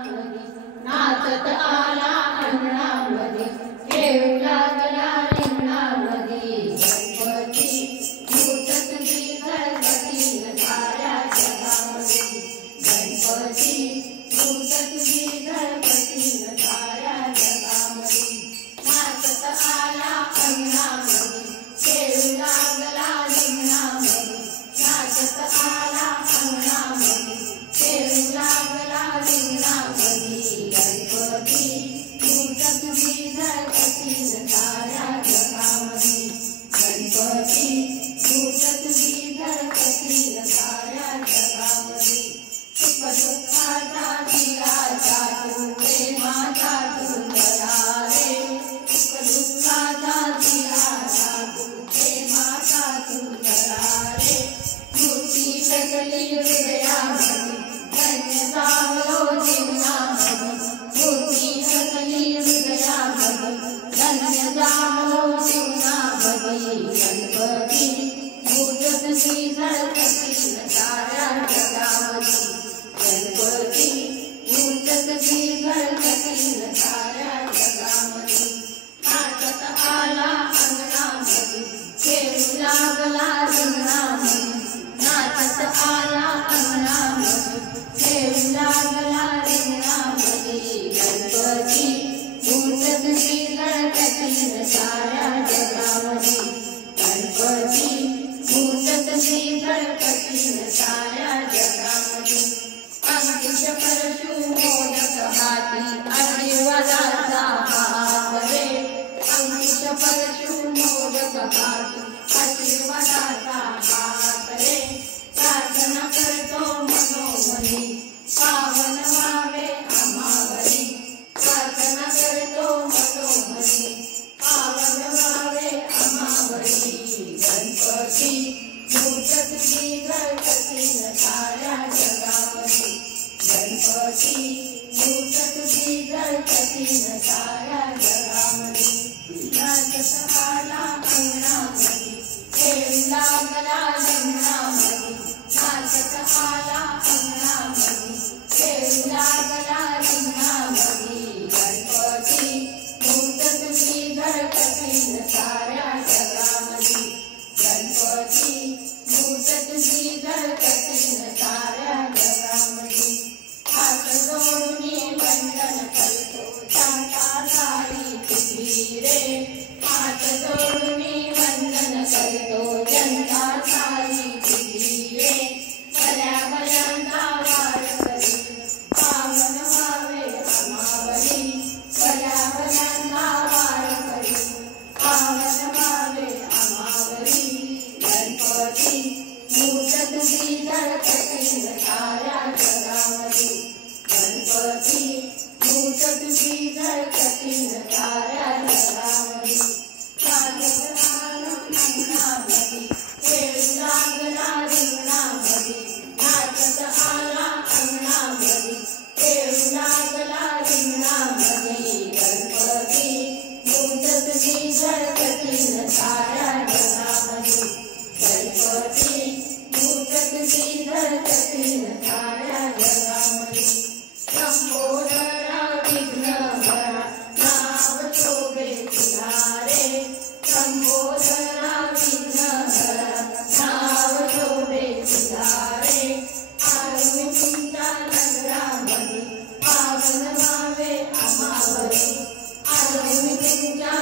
नाचत आला अंगणामध्ये, खेळू लागला रिंगणामध्ये. गणपती मूर्त तुझी गणपती साऱ्या जगामध्ये. गणपती मूर्त तुझी गणपती साऱ्या जगामध्ये. नाचत आला अंगणामध्ये, खेळू लागला रिंगणामध्ये. नाचत आला अंगणामध्ये, खेळू लागला रिंगणामध्ये. गणपती मूर्त तुझी गणपती साऱ्या जगामध्ये. गणपती मूर्त तुझी गणपती साऱ्या जगामध्ये. सुख दुःखाचा दिलासा तू, प्रेमाचा तू दया रे. सुख दुःखाचा दिलासा तू, प्रेमाचा तू दया रे. मूर्ती बसली हृदयामध्ये, धन्य झालो जीवनामध्ये. मूर्ती बसली हृदयामध्ये, धन्य झालो जीवनामध्ये. गणपती मूर्त तुझी गणपती साऱ्या जगामध्ये. गणपती मूर्त तुझी गणपती साऱ्या जगामध्ये. नाचत आला अंगणामध्ये, खेळू लागला रिंगणामध्ये. नाचत आला अंगणामध्ये, खेळू लागला रिंगणामध्ये. गणपती मूर्त तुझी गणपती साऱ्या जगामध्ये. गणपती मूर्त तुझी गणपती साऱ्या जगामध्ये. अंकुश परशु मोदक हाती, आशीर्वादाचा हात रे. अंकुश परशु मोदक हाती, आशीर्वादाचा हात रे. प्रार्थना करतो मनोमनी, पावन व्हावे आम्हावरी. प्रार्थना करतो मनोमनी, पावन व्हावे आम्हावरी. गणपती मूर्त तुझी गणपती साऱ्या जगामध्ये. गणपती मूर्त तुझी गणपती साऱ्या जगामध्ये. नाचत आला अंगणामध्ये, खेळू लागला रिंगणामध्ये. नाचत आला अंगणामध्ये, खेळू लागला रिंगणामध्ये. गणपती मूर्त तुझी गणपती साऱ्या जगामध्ये. गणपती मूर्त तुझी गणपती साऱ्या जगामध्ये. हात जोडून वंदन करतो जनता सारी तुझी रे. हात जोडून वंदन करतो जनता सारी तुझी रे. भल्या भल्यांचा वार करी, पावन व्हावे आम्हावरी. भल्या भल्यांचा वार करी, पावन व्हावे आम्हावरी. गणपती मूर्त तुझी गणपती साऱ्या जगामध्ये. गणपती मूर्त तुझी गणपती साऱ्या जगामध्ये. नाचत आला अंगणामध्ये, खेळू लागला रिंगणामध्ये. नाचत आला अंगणामध्ये, खेळू लागला रिंगणामध्ये. गणपती मूर्त तुझी गणपती साऱ्या जगामध्ये. गणपती मूर्त तुझी गणपती साऱ्या जगामध्ये. लंबोदरा विघ्नहरा, नाव शोभे तुझा रे. लंबोदरा विघ्नहरा, नाव शोभे तुझा रे. आळवी तुमच्या नगरामध्ये, पावन व्हावे आम्हावरी. आळवी तुमच्या